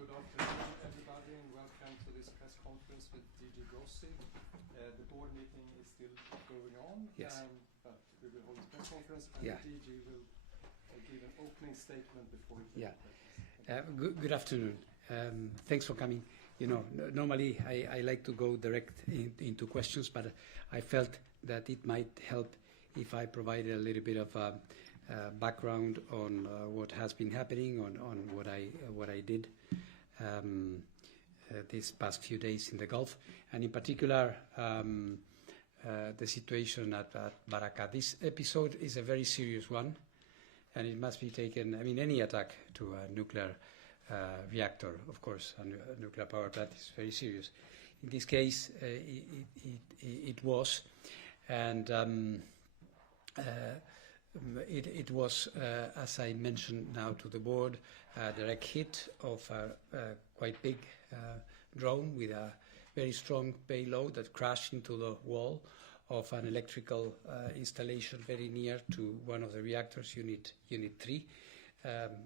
Good afternoon, everybody, and welcome to this press conference with DG Grossi. The board meeting is still going on, yes. But we will hold a press conference, and yeah. DG will give an opening statement before we take questions. Good afternoon. Thanks for coming. You know, normally I like to go direct into questions, but I felt that it might help if I provided a little bit of background on what has been happening, on what I did these past few days in the Gulf, and in particular the situation at Baraka. This episode is a very serious one, and it must be taken. I mean, any attack to a nuclear reactor, of course, a nuclear power plant is very serious. In this case, it was, and it was, as I mentioned now to the board, a direct hit of a quite big drone with a very strong payload that crashed into the wall of an electrical installation very near to one of the reactors, Unit 3,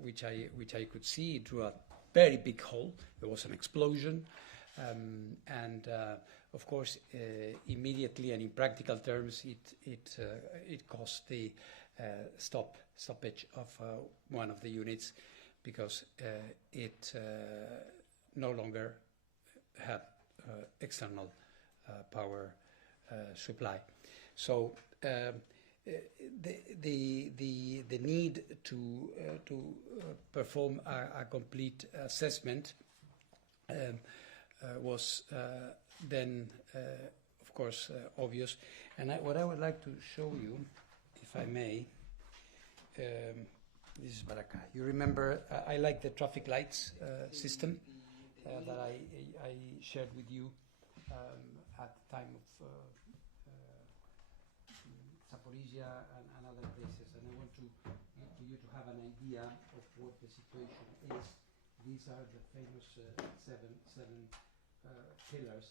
which I could see. It drew a very big hole. There was an explosion, and of course, immediately and in practical terms, it caused the stoppage of one of the units because it no longer had external power supply. So the need to perform a complete assessment was then, of course, obvious. And what I would like to show you, if I may, this is Barakah. You remember, I like the traffic lights system that I shared with you at the time of Zaporizhia and other places, and I want for you to have an idea of what the situation is. These are the famous seven pillars.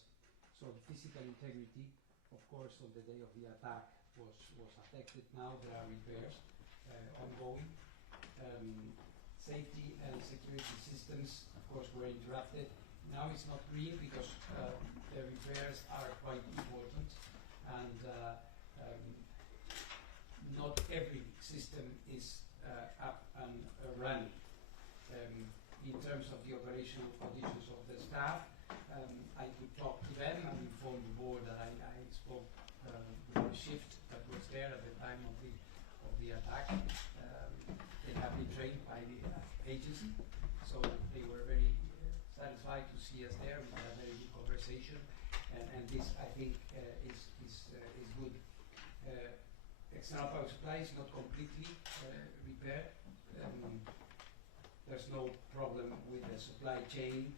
So the physical integrity, of course, on the day of the attack was affected. Now there are repairs ongoing. Safety and security systems, of course, were interrupted. Now it's not green because the repairs are quite important, and not every system is up and running. In terms of the operational conditions of the staff, I could talk to them and inform the board that I spoke with the shift that was there at the time of the attack. They have been trained by the agency, so they were very satisfied to see us there. We had a very good conversation, and this, I think, is good. External power supply is not completely repaired. There's no problem with the supply chain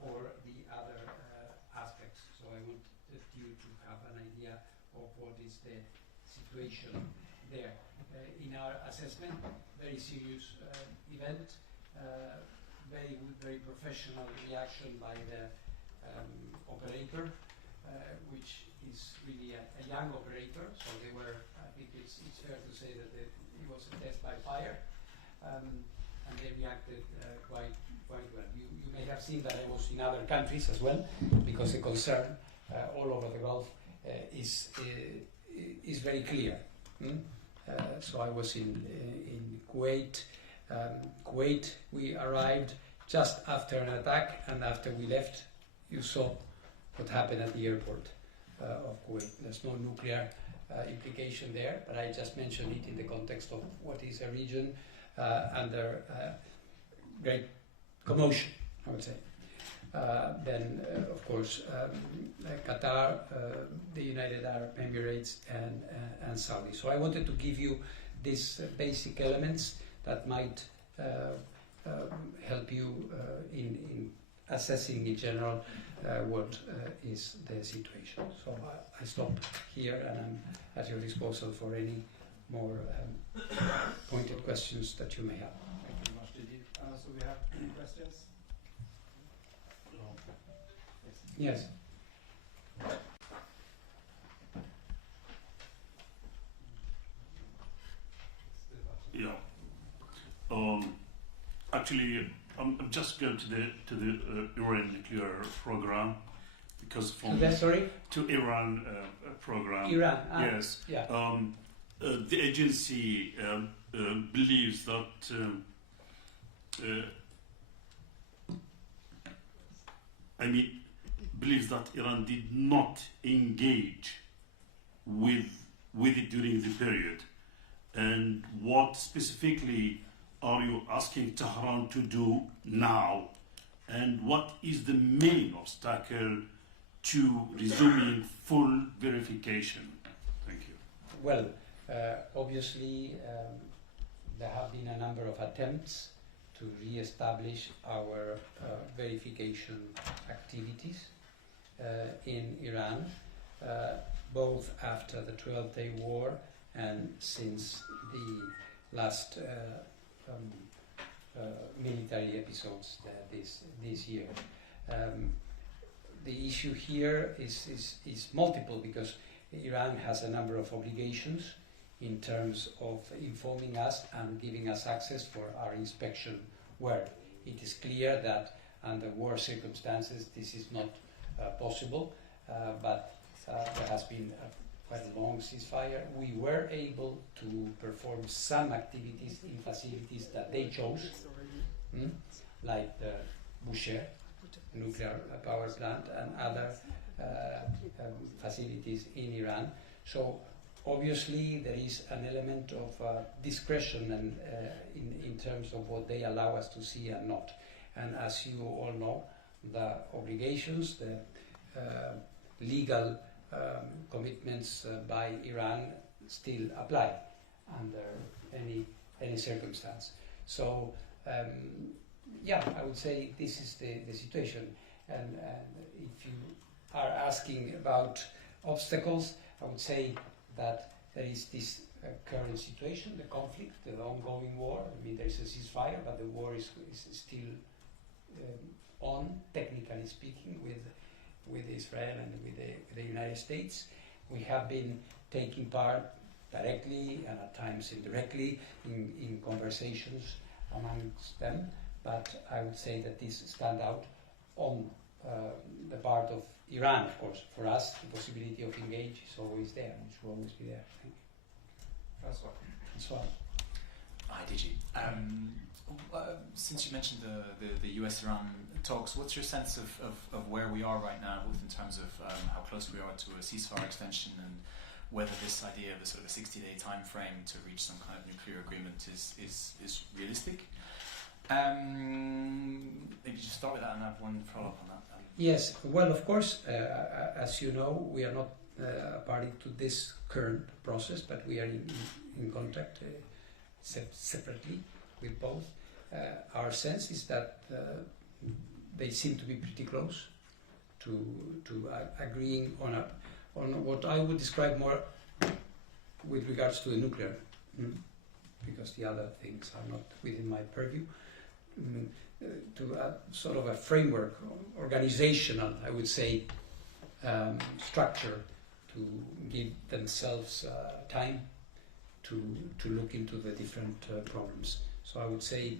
or the other aspects. So I wanted you to have an idea of what is the situation there. In our assessment, very serious event, very good, very professional reaction by the operator, which is really a young operator. So they were, I think it's fair to say that it was a test by fire. And they reacted quite well. You may have seen that I was in other countries as well, because the concern all over the Gulf is very clear. So I was in Kuwait. Kuwait, we arrived just after an attack, and after we left, you saw what happened at the airport of Kuwait. There's no nuclear implication there, but I just mentioned it in the context of what is a region under great commotion, I would say. Then, of course, Qatar, the United Arab Emirates, and Saudi. So I wanted to give you these basic elements that might help you in assessing in general what is the situation. So I stop here, and I'm at your disposal for any more pointed questions that you may have. Thank you very much, Didi. So we have any questions? Yes. Yeah. Actually, I'm just going to the Iran nuclear program because from to Iran program. Iran. Yes. Yeah. The agency believes that. Believes that Iran did not engage with it during the period. And what specifically are you asking Tehran to do now? And what is the main obstacle to resuming full verification? Thank you. Well, obviously, there have been a number of attempts to re-establish our verification activities in Iran, both after the 12-day war and since the last military episodes this year. The issue here is multiple because Iran has a number of obligations in terms of informing us and giving us access for our inspection work. It is clear that under war circumstances this is not possible, but there has been quite a long ceasefire. We were able to perform some activities in facilities that they chose, like the Bushehr nuclear power plant and other facilities in Iran. So obviously there is an element of discretion and in terms of what they allow us to see and not. And as you all know, the obligations, the legal commitments by Iran still apply under any circumstance. So yeah, I would say this is the situation. And if you are asking about obstacles, I would say that there is this current situation, the conflict, the ongoing war. I mean, there is a ceasefire, but the war is still on, technically speaking, with Israel and with the United States. We have been taking part directly and at times indirectly in conversations amongst them, but I would say that these stand out on the part of Iran, of course. For us, the possibility of engage is always there, and it will always be there. Thank you. François. Hi, Digi. Since you mentioned the US-Iran talks, what's your sense of where we are right now, both in terms of how close we are to a ceasefire extension and whether this idea of a sort of a 60-day time frame to reach some kind of nuclear agreement is realistic? Maybe just start with that and have one follow-up on that. Yes, well, of course, as you know, we are not a party to this current process, but we are in contact separately with both. Our sense is that they seem to be pretty close to agreeing on what I would describe more with regards to the nuclear, because the other things are not within my purview. To a sort of a framework, organizational, I would say, structure to give themselves time to look into the different problems. So I would say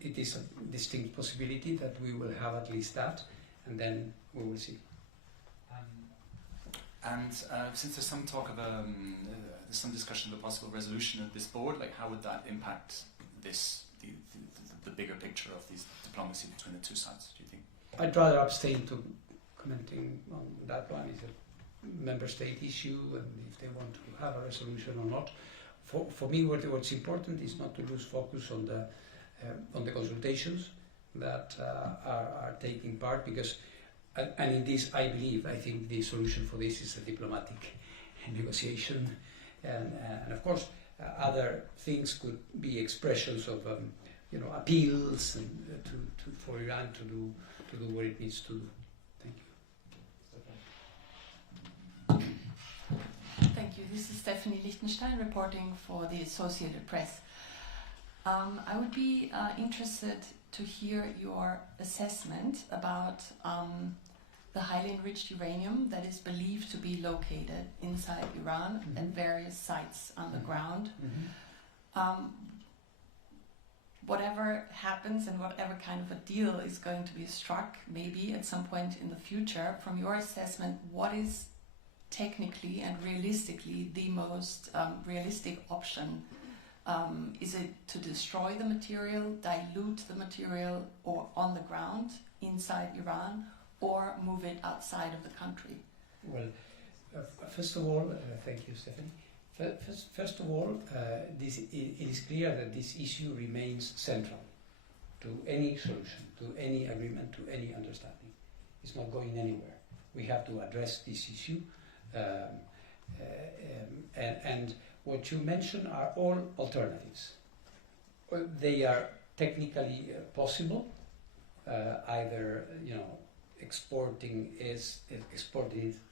it is a distinct possibility that we will have at least that, and then we will see. And since there's some talk of there's some discussion of a possible resolution at this board, like how would that impact this? The bigger picture of these diplomacy between the two sides, do you think? I'd rather abstain to commenting on that one. It's a member state issue, and if they want to have a resolution or not. For me, what's important is not to lose focus on the consultations that are taking part, because, and in this I think the solution for this is a diplomatic negotiation, and of course other things could be expressions of appeals and for Iran to do what it needs to do. Thank you. Thank you. This is Stephanie Lichtenstein reporting for the Associated Press. I would be interested to hear your assessment about the highly enriched uranium that is believed to be located inside Iran at various sites underground. whatever happens and whatever kind of a deal is going to be struck, maybe at some point in the future, from your assessment, what is technically and realistically the most realistic option? Is it to destroy the material, dilute the material, or on the ground inside Iran, or move it outside of the country? Well, first of all, thank you, Stephanie. First of all, it is clear that this issue remains central to any solution, to any agreement, to any understanding. It's not going anywhere. We have to address this issue. And what you mentioned are all alternatives. They are technically possible, either exporting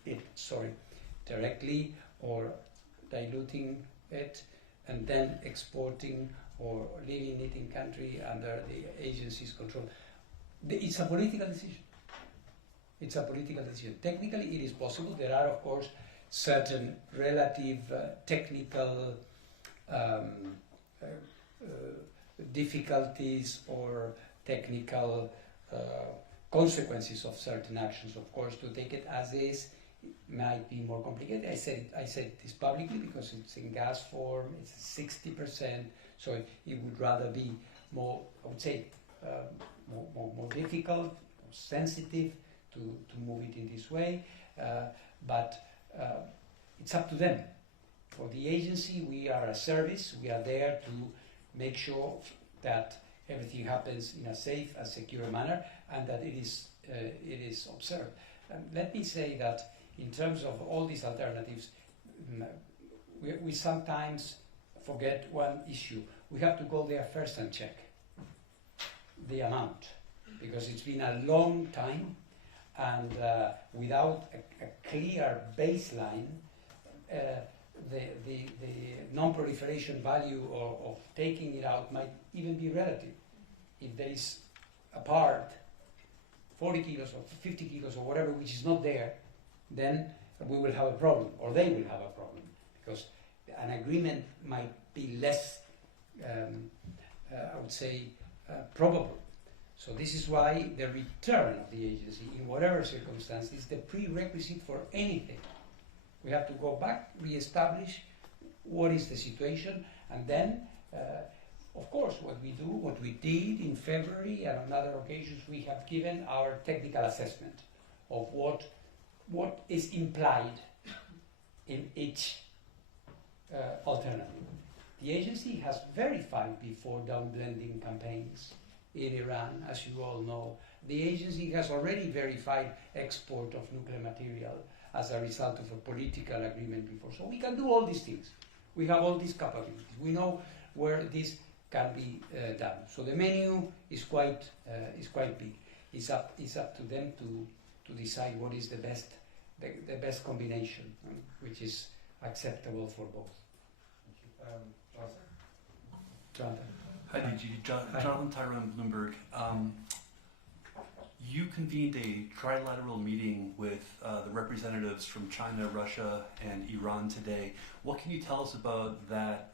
it directly, or diluting it and then exporting or leaving it in country under the agency's control. It's a political decision. It's a political decision. Technically, it is possible. There are, of course, certain relative technical difficulties or technical consequences of certain actions. Of course, to take it as is might be more complicated. I said this publicly because it's in gas form. It's 60%, so it would rather be more, I would say, more difficult, more sensitive to move it in this way. But it's up to them. For the agency, we are a service. We are there to make sure that everything happens in a safe and secure manner, and that it is observed. Let me say that in terms of all these alternatives, we sometimes forget one issue. We have to go there first and check the amount, because it's been a long time, and without a clear baseline, the non-proliferation value of taking it out might even be relative. If there is a part, 40 kilos or 50 kilos or whatever, which is not there, then we will have a problem, or they will have a problem, because an agreement might be less, I would say, probable. So this is why the return of the agency, in whatever circumstance, is the prerequisite for anything. We have to go back, re-establish what is the situation, and then, of course, what we did in February and on other occasions, we have given our technical assessment of what is implied in each alternative. The agency has verified before downblending campaigns in Iran, as you all know. The agency has already verified export of nuclear material as a result of a political agreement before. So we can do all these things. We have all these capabilities. We know where this can be done. So the menu is quite big. It's up to them to decide what is the best combination, which is acceptable for both. Jonathan. Hi, DG. Jonathan Tyrone, Bloomberg. You convened a trilateral meeting with the representatives from China, Russia, and Iran today. What can you tell us about that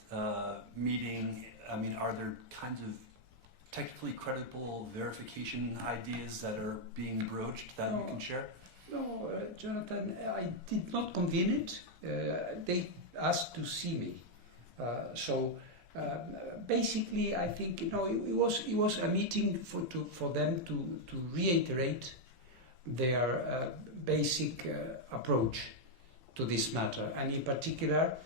meeting? I mean, are there kinds of technically credible verification ideas that are being broached that you can share? No, Jonathan, I did not convene it. They asked to see me. Basically, I think it was a meeting for them to reiterate their basic approach to this matter, and in particular,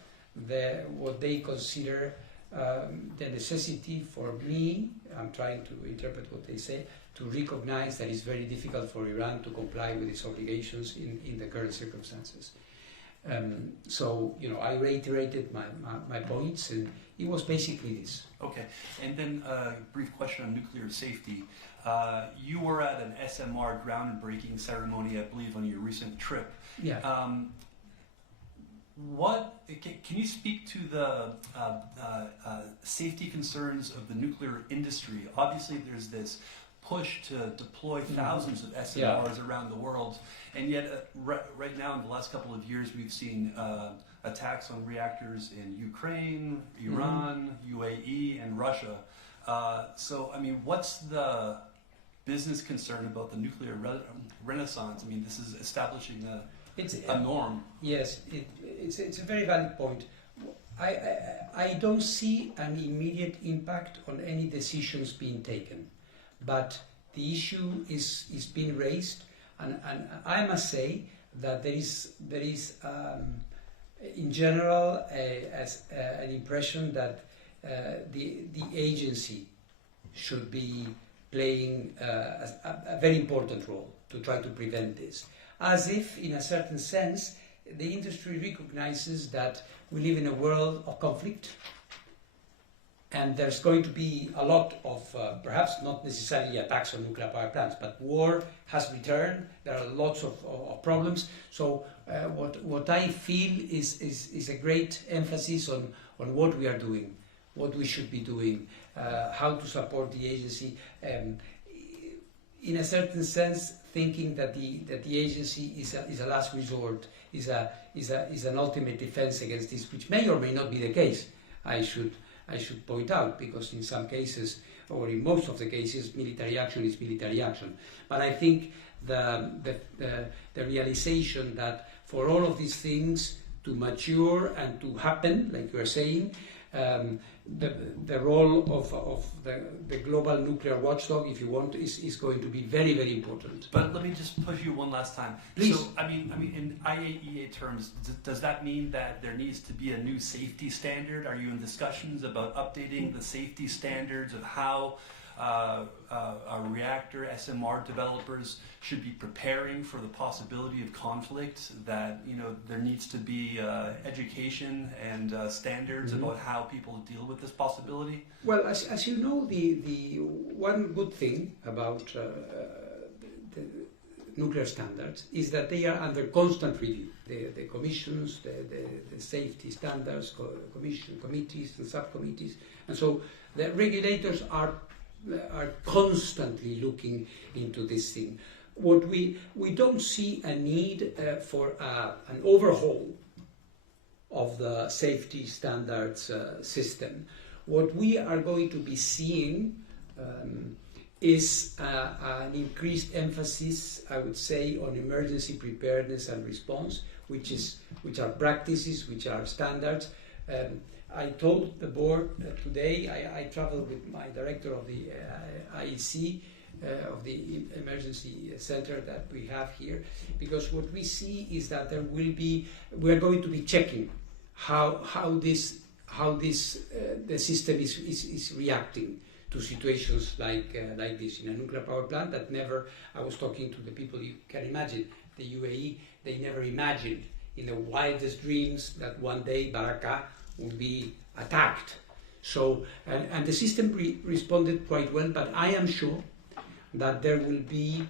what they consider the necessity for me. I'm trying to interpret what they say, to recognize that it's very difficult for Iran to comply with its obligations in the current circumstances. I reiterated my points, and it was basically this. Okay, and then a brief question on nuclear safety. You were at an SMR groundbreaking ceremony, I believe, on your recent trip. Yeah. Can you speak to the safety concerns of the nuclear industry? Obviously, there's this push to deploy thousands of SMRs around the world, and yet right now in the last couple of years we've seen attacks on reactors in Ukraine, Iran, UAE, and Russia. So, I mean, what's the business concern about the nuclear renaissance? I mean, this is establishing a norm. Yes, it's a very valid point. I don't see an immediate impact on any decisions being taken, but the issue is being raised, and I must say that there is in general an impression that the agency should be playing a very important role to try to prevent this, as if in a certain sense the industry recognizes that we live in a world of conflict, and there's going to be a lot of, perhaps not necessarily attacks on nuclear power plants, but war has returned. There are lots of problems. So what I feel is a great emphasis on what we are doing, what we should be doing, how to support the agency. In a certain sense, thinking that the agency is a last resort, is an ultimate defense against this, which may or may not be the case. I should point out, because in some cases, or in most of the cases, military action is military action. But I think the realization that for all of these things to mature and to happen, like you are saying, the role of the global nuclear watchdog, if you want, is going to be very, very important. But let me just push you one last time. Please. So, I mean, in IAEA terms, does that mean that there needs to be a new safety standard? Are you in discussions about updating the safety standards of how reactor SMR developers should be preparing for the possibility of conflict? That, you know, there needs to be education and standards about how people deal with this possibility? Well, as you know, the one good thing about the nuclear standards is that they are under constant review. The commissions, the safety standards, committees and subcommittees, and so the regulators are constantly looking into this thing. What we don't see a need for an overhaul of the safety standards system. What we are going to be seeing is an increased emphasis, I would say, on emergency preparedness and response, which are practices, which are standards. I told the board today, I traveled with my director of the IEC, of the emergency center that we have here, because what we see is that we are going to be checking how the system is reacting to situations like this in a nuclear power plant that never. I was talking to the people, you can imagine, the UAE, they never imagined in the wildest dreams that one day Baraka would be attacked. So, and the system responded quite well, but I am sure that there will be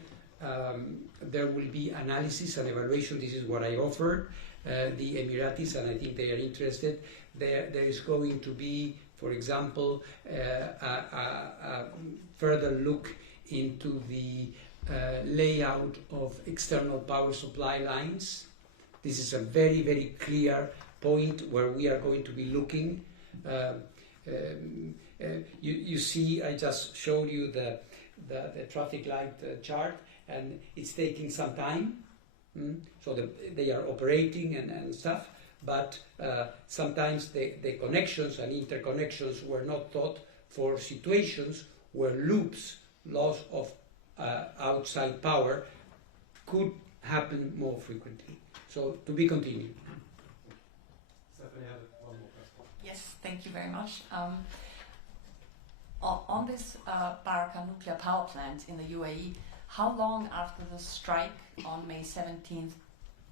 analysis and evaluation. This is what I offered the Emiratis, and I think they are interested. There is going to be, for example, a further look into the layout of external power supply lines. This is a very, very clear point where we are going to be looking. You see, I just showed you the traffic light chart, and it's taking some time. So they are operating and stuff, but sometimes the connections and interconnections were not thought for situations where loops, loss of outside power, could happen more frequently. So to be continued. Stephanie had one more question. Yes, thank you very much. On this Baraka nuclear power plant in the UAE, how long after the strike on May 17th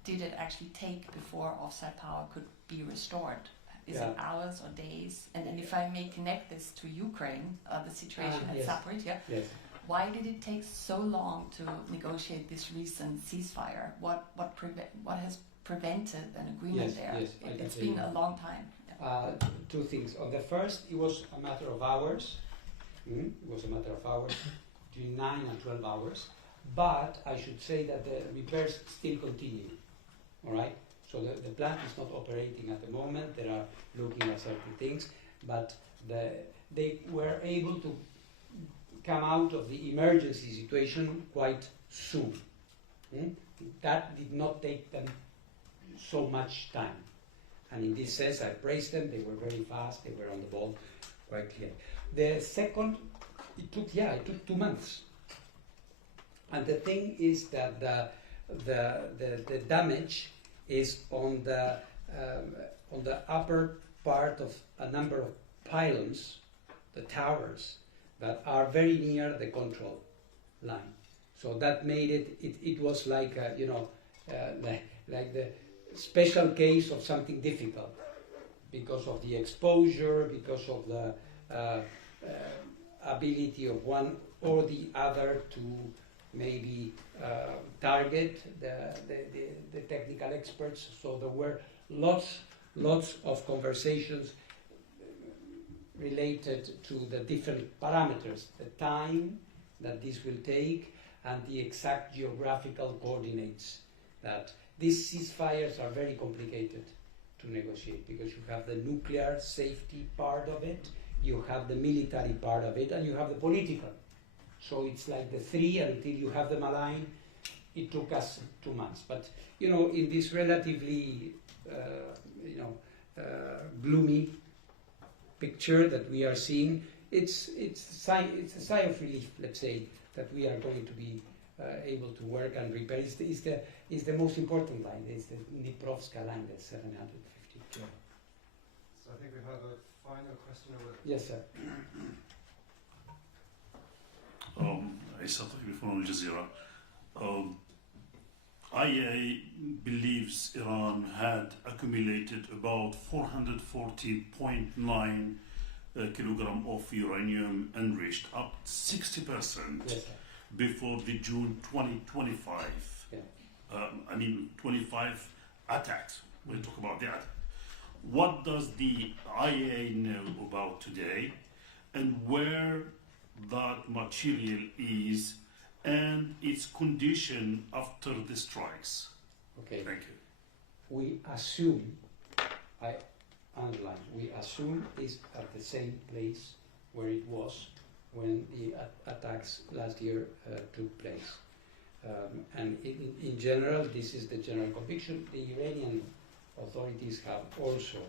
did it actually take before offsite power could be restored? Is it hours or days? And if I may connect this to Ukraine, the situation at Zaporizhzhia, why did it take so long to negotiate this recent ceasefire? What has prevented an agreement there? It's been a long time. Two things. On the first, it was a matter of hours. It was a matter of hours, between 9 and 12 hours. But I should say that the repairs still continue. All right. So the plant is not operating at the moment. They are looking at certain things, but they were able to come out of the emergency situation quite soon. That did not take them so much time. And in this sense, I praise them. They were very fast. They were on the ball quite clear. The second, it took 2 months. And the thing is that the damage is on the upper part of a number of pylons, the towers, that are very near the control line. So that made it was like like the special case of something difficult, because of the exposure, because of the ability of one or the other to maybe target the technical experts. So there were lots of conversations related to the different parameters, the time that this will take, and the exact geographical coordinates. That these ceasefires are very complicated to negotiate, because you have the nuclear safety part of it, you have the military part of it, and you have the political. So it's like the three until you have them aligned. It took us 2 months. But in this relatively gloomy picture that we are seeing, it's a sigh of relief, let's say, that we are going to be able to work and repair. Is the most important line. It's the Dniprovska line, the 750 km. So I think we have a final question over there. Yes, sir. Isa from Al Jazeera. IAEA believes Iran had accumulated about 440.9 kilogram of uranium enriched, up 60% Yes, sir. before the June 2025. Yeah. 25 attacks. We'll talk about that. What does the IAEA know about today, and where that material is, and its condition after the strikes? Okay. Thank you. We assume, I underline, we assume it's at the same place where it was when the attacks last year took place. And in general, this is the general conviction. The Iranian authorities have also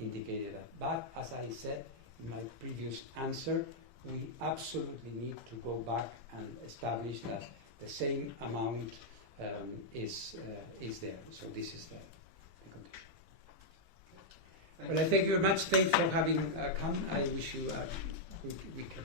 indicated that. But as I said in my previous answer, we absolutely need to go back and establish that the same amount is there. So this is the condition. Well, I thank you very much. Thanks for having come. I wish you a good weekend.